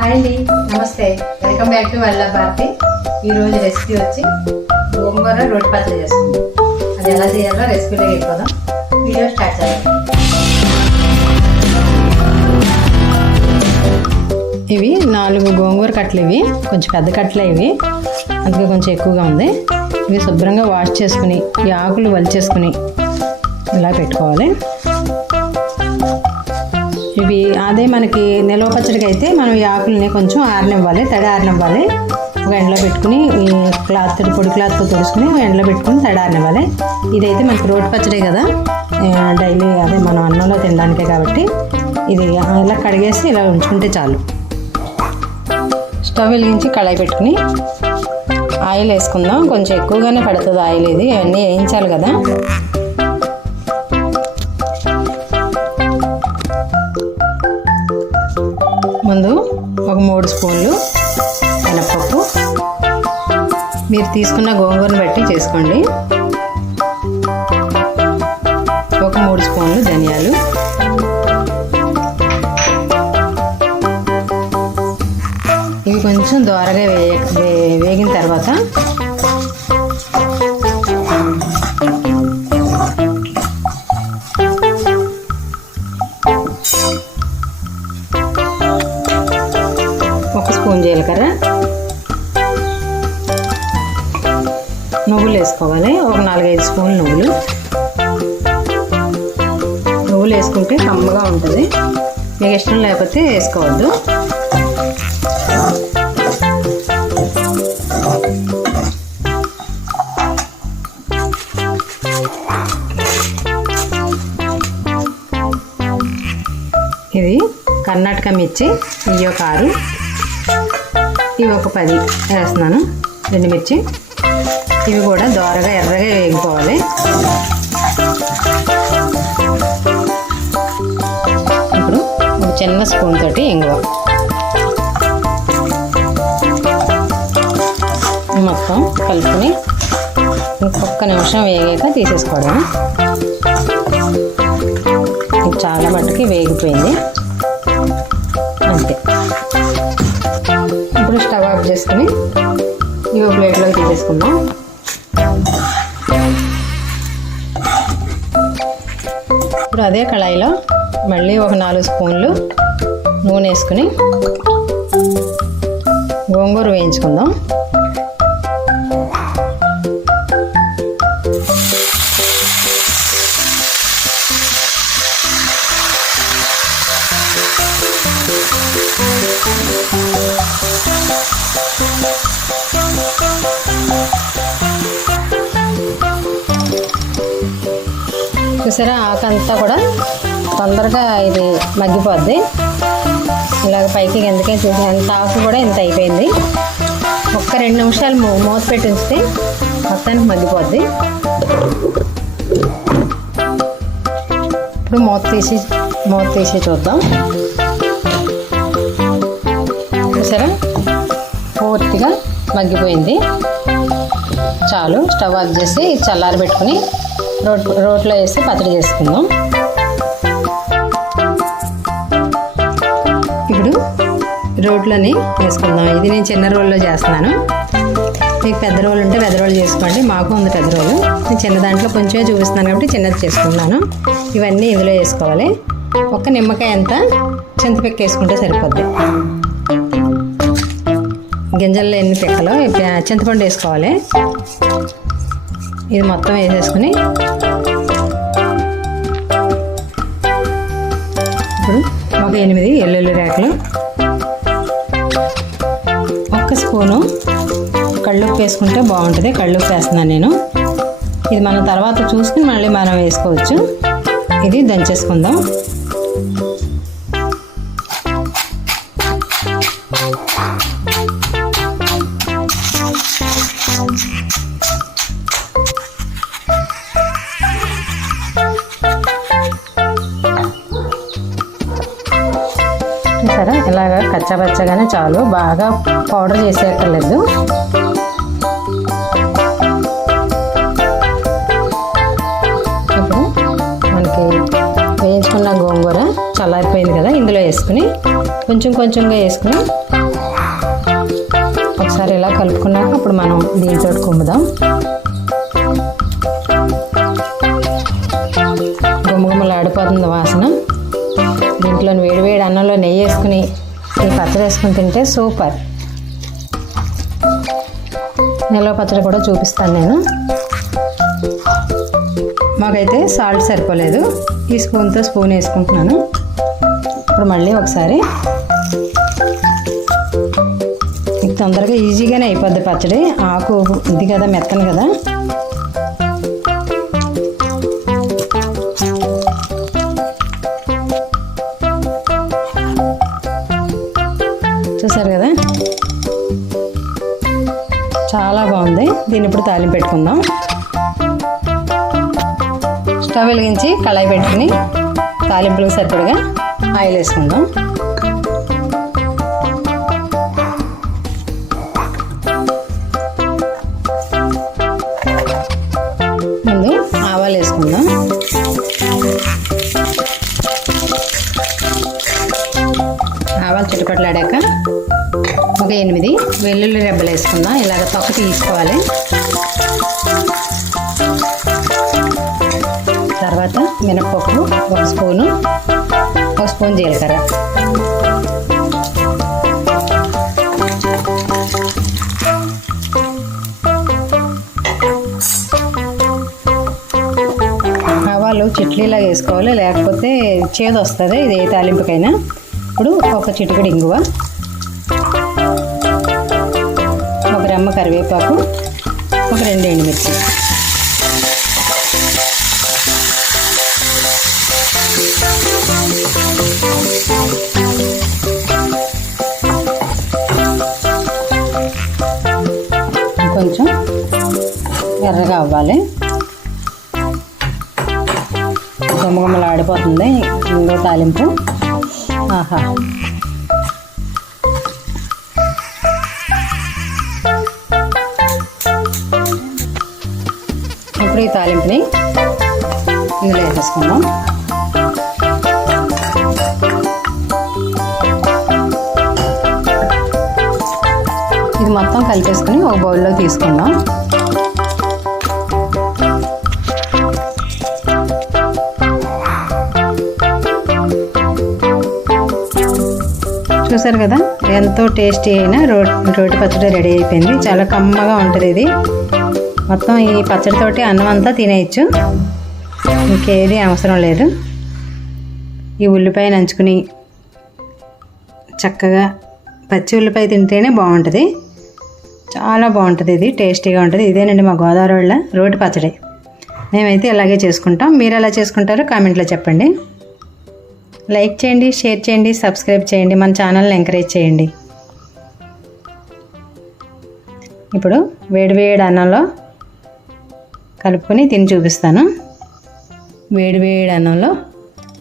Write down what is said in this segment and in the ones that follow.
Hi అండి, నమస్తే. Welcome back to వల్ల భారతి. ఈరోజు రెసిపీ వచ్చి గోంగూర రోటి పచ్చడి చేసుకుందాం. అది ఎలా చేయాలో రెసిపీలో వెళ్ళిపోదాం. వీడియో స్టార్ట్ చేద్దాం. ఇవి 4 గోంగూర కట్టలు. ఇవి కొంచెం పెద్ద కట్టలే, ఇవి అందుకే కొంచెం ఎక్కువగా ఉంది. ఇవి శుభ్రంగా వాష్ చేసుకుని ఈ ఆకులు వలిచేసుకుని ఇలా పెట్టుకోవాలి. ఇవి అదే మనకి నిల్వ పచ్చడికి అయితే మనం ఈ ఆకుల్ని కొంచెం ఆరనివ్వాలి, తడి ఆరనివ్వాలి. ఒక ఎండలో పెట్టుకుని ఈ పొడి క్లాత్తో తుడుచుకుని ఎండలో పెట్టుకుని తడి ఆరనివ్వాలి. ఇదైతే మనకి రోటి పచ్చడి కదా, డైలీ అదే మనం అన్నంలో తినడానికే కాబట్టి ఇది ఇలా కడిగేసి ఇలా ఉంచుకుంటే చాలు. స్టవ్ వెలిగించి కళాయి పెట్టుకుని ఆయిల్ వేసుకుందాం. కొంచెం ఎక్కువగానే పడుతుంది ఆయిల్, ఇది ఇవన్నీ వేయించాలి కదా. ముందు ఒక 3 స్పూన్లు మినపప్పు, మీరు తీసుకున్న గోంగూరను బట్టి చేసుకోండి. ఒక 3 స్పూన్లు ధనియాలు, ఇవి కొంచెం దోరగా వేగిన తర్వాత జీలకర్ర, నువ్వులు వేసుకోవాలి. ఒక 4-5 స్పూన్లు నువ్వులు వేసుకుంటే కమ్మగా ఉంటుంది. మీకు ఇష్టం లేకపోతే వేసుకోవద్దు. ఇది కర్ణాటక మిర్చి, ఇవి ఒక 6, ఇవి ఒక 10 వేస్తున్నాను. 2 మిర్చి, ఇవి కూడా దోరగా ఎర్రగా వేగిపోవాలి. ఇప్పుడు ఒక చిన్న స్పూన్ తోటి ఇంగువ మొత్తం కలుపుకొని ఇంకొక నిమిషం వేగాక తీసేసుకోవడం. చాలా మట్టుకి వేగిపోయింది అంతే. ఇప్పుడు స్టవ్ ఆఫ్ చేసుకుని ఇవి ప్లేట్లోకి తీసేసుకుందాం. ఇప్పుడు అదే కళాయిలో మళ్ళీ ఒక 4 స్పూన్లు నూనె వేసుకుని గోంగూర వేయించుకుందాం. చూసారా, ఆకంతా కూడా తొందరగా ఇది మగ్గిపోద్ది. ఇలాగ పైకి ఎందుకే చూసి అంత ఆకు కూడా ఇంత అయిపోయింది. ఒక్క 2 నిమిషాలు మూత పెట్టి ఉంచితే మొత్తానికి మగ్గిపోద్ది. ఇప్పుడు మూత తీసి చూద్దాం. చూసారా, పూర్తిగా మగ్గిపోయింది. చాలు. స్టవ్ ఆఫ్ చేసి చల్లారి పెట్టుకుని రోట్లో వేసి పచ్చడి చేసుకుందాం. ఇప్పుడు రోట్లోని వేసుకుందాం. ఇది నేను చిన్న రోల్లో చేస్తున్నాను. మీకు పెద్ద రోలు ఉంటే పెద్ద రోలు చేసుకోండి. మాకు ఉంది పెద్ద రోలు. నేను చిన్న దాంట్లో కొంచెమే చూపిస్తున్నాను కాబట్టి చిన్నది చేసుకున్నాను. ఇవన్నీ ఇందులో వేసుకోవాలి. ఒక్క నిమ్మకాయ అంత చింతపిక్క వేసుకుంటే సరిపోద్ది. గింజల్లో ఎన్ని పిక్కలో చింతపండు వేసుకోవాలి. ఇది మొత్తం వేసేసుకుని ఇప్పుడు ఒక 8 వెల్లుల్లి రేకలు, 1 స్పూను కళ్ళుప్పు వేసుకుంటే బాగుంటుంది. కళ్ళుప్పు వేస్తున్నాను నేను. ఇది మనం తర్వాత చూసుకుని మళ్ళీ మనం వేసుకోవచ్చు. ఇది దంచేసుకుందాం. సరే, ఇలాగ కచ్చాపచ్చగానే చాలు, బాగా పౌడర్ చేసేయక్కర్లేదు. ఇప్పుడు మనకి వేయించుకున్న గోంగూర చల్లారిపోయింది కదా, ఇందులో వేసుకుని కొంచెం కొంచెంగా వేసుకుని ఒకసారి ఇలా కలుపుకున్నాక అప్పుడు మనం దీంతో కుమ్ముదాం. గుమ్మగుమ్మలు ఆడిపోతుంది వాసన. దీంట్లో వేడివేడి అన్నంలో నెయ్యి వేసుకుని ఈ పచ్చడి వేసుకుని తింటే సూపర్. నిల్వ పచ్చడి కూడా చూపిస్తాను నేను. మాకైతే సాల్ట్ సరిపోలేదు, ఈ స్పూన్తో స్పూన్ వేసుకుంటున్నాను. ఇప్పుడు మళ్ళీ ఒకసారి తొందరగా ఈజీగానే అయిపోద్ది పచ్చడి. ఆకు ఇది కదా, మెత్తను కదా. చూసారు కదా, చాలా బాగుంది. దీన్ని ఇప్పుడు తాలింపు పెట్టుకుందాం. స్టవ్ వెలిగించి కళాయి పెట్టుకుని తాలింపులకు సరిపడగా ఆయిల్ వేసుకుందాం. ముందు ఆవాలు వేసుకుందాం. ఆవాలు చిటపట్లాడాక ఒక 8 వెల్లుల్లి రెబ్బలు వేసుకుందాం. ఇలాగ తొక్క తీసుకోవాలి. తర్వాత మినప్పప్పు 1 స్పూను, 1 స్పూన్ జీలకర్ర, ఆవాలు చిట్లీలాగా వేసుకోవాలి, లేకపోతే చేదు వస్తుంది ఇది ఏ తాలింపుకైనా. ఇప్పుడు ఒక చిటికెడు ఇంగువ, ఒక రెమ్మ కరివేపాకు, ఒక 2 ఎండుమిర్చి. కొంచెం ఎర్రగా అవ్వాలి. గుమ్మగుమ్మలు ఆడిపోతుంది ఇంకో తాలింపు. ఆహా, ఇప్పుడు ఈ తాలింపుని ఇందులో వేసేసుకుందాం. ఇది మొత్తం కలిపేసుకుని ఒక బౌల్లో తీసుకుందాం. చూసారు కదా, ఎంతో టేస్టీ అయిన రోటి పచ్చడి రెడీ అయిపోయింది. చాలా కమ్మగా ఉంటుంది ఇది. మొత్తం ఈ పచ్చడితోటి అన్నం అంతా తినేయచ్చు, ఇంకేది అవసరం లేదు. ఈ ఉల్లిపాయ నంచుకుని చక్కగా పచ్చి ఉల్లిపాయ తింటేనే బాగుంటుంది. చాలా బాగుంటుంది, ఇది టేస్టీగా ఉంటుంది. ఇదేనండి మా గోదావరి వాళ్ళ రోటి పచ్చడి. మేమైతే ఇలాగే చేసుకుంటాం. మీరు ఎలా చేసుకుంటారో కామెంట్లో చెప్పండి. లైక్ చేయండి, షేర్ చేయండి, సబ్స్క్రైబ్ చేయండి, మన ఛానల్ని ఎంకరేజ్ చేయండి. ఇప్పుడు వేడివేడి అన్నంలో కలుపుకొని తిని చూపిస్తాను. వేడివేడి అన్నంలో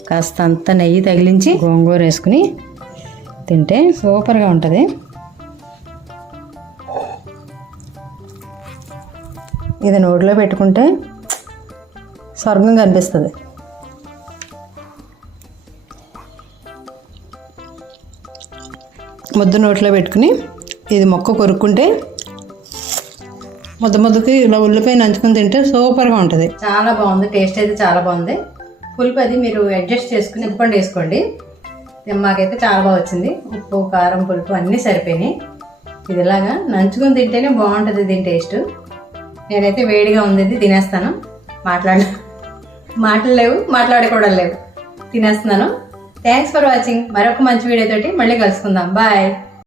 కాస్త అంత నెయ్యి తగిలించి గోంగూర వేసుకుని తింటే సూపర్గా ఉంటుంది. ఇది నోట్లో పెట్టుకుంటే స్వర్గం కనిపిస్తుంది. ముద్దు నోట్లో పెట్టుకుని ఇది మొక్క కొరుక్కుంటే ముద్దకి ఇలా ఉల్లిపాయ నంచుకొని తింటే సూపర్గా ఉంటుంది. చాలా బాగుంది, టేస్ట్ అయితే చాలా బాగుంది. పులుపు అది మీరు అడ్జస్ట్ చేసుకుని ఇప్పండి వేసుకోండి. మాకైతే చాలా బాగా వచ్చింది. ఉప్పు, కారం, పులుపు అన్నీ సరిపోయినాయి. ఇది ఇలాగా నంచుకొని తింటేనే బాగుంటుంది దీని టేస్ట్. నేనైతే వేడిగా ఉంది, ఇది తినేస్తాను. మాటలు లేవు, మాట్లాడుకోవడం లేవు, తినేస్తున్నాను. Thanks for watching. మరొక మంచి వీడియోతోటి మళ్ళీ కలుసుకుందాం. బాయ్.